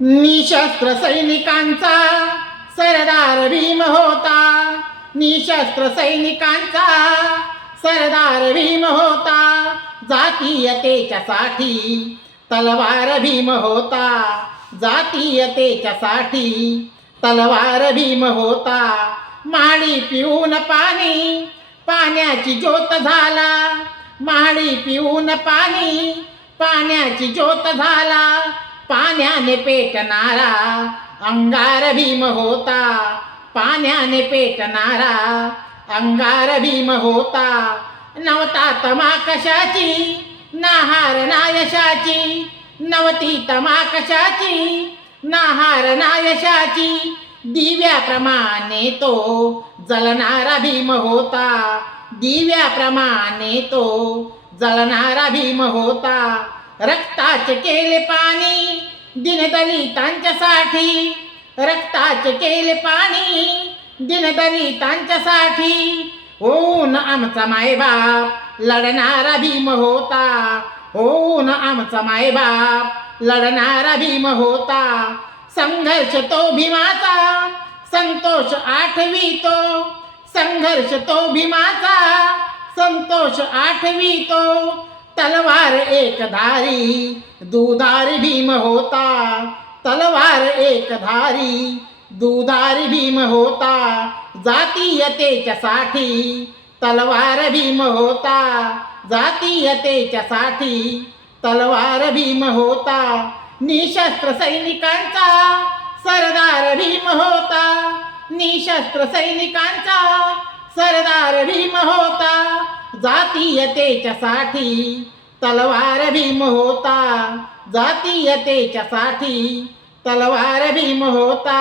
निशस्त्र सैनिकांचा सरदार भीम होता. निशस्त्र सैनिकांचा सरदार भीम होता. जातीयतेच्या साठी तलवार भीम होता. जातीयतेच्या साठी तलवार भीम होता. माडी पिऊन पाणी पाण्याची ज्योत झाला. माडी पिऊन पाणी पाण्याची ज्योत झाला. पाण्याने पेटणारा अंगार भीम होता. पाण्याने पेटणारा अंगार भीम होता. नव्हता तमा कशाची नाहार ना यशाची. नव्हती तमा कशाची नाहार ना यशाची. दिव्याप्रमाणे तो जळणारा भीम होता. दिव्याप्रमाणे तो जळणारा भीम होता. रक्ताचे केले पाणी दीनदलितांच्यासाठी. रक्ताचे केले पाणी दीनदलितांच्यासाठी. होऊन आमचा मायबाप लढणारा भीम होता. होऊन आमचा मायबाप लढणारा भीम होता. संघर्ष तो भीमाचा संतोष आठवितो. संघर्ष तो भीमाचा संतोष आठवितो. तलवार एकधारी दुधारी भीम होता. तलवार एकधारी दुधारी भीम होता. जातीयतेच्या साठी तलवार भीम होता. जातीयतेच्या साठी तलवार भीम होता. निशस्त्र सैनिकांचा सरदार भीम होता. निशस्त्र सैनिकांचा सरदार भीम होता. जातीयतेच्या साठी तलवार भीम होता. जातीयतेच्या साठी तलवार भीम होता.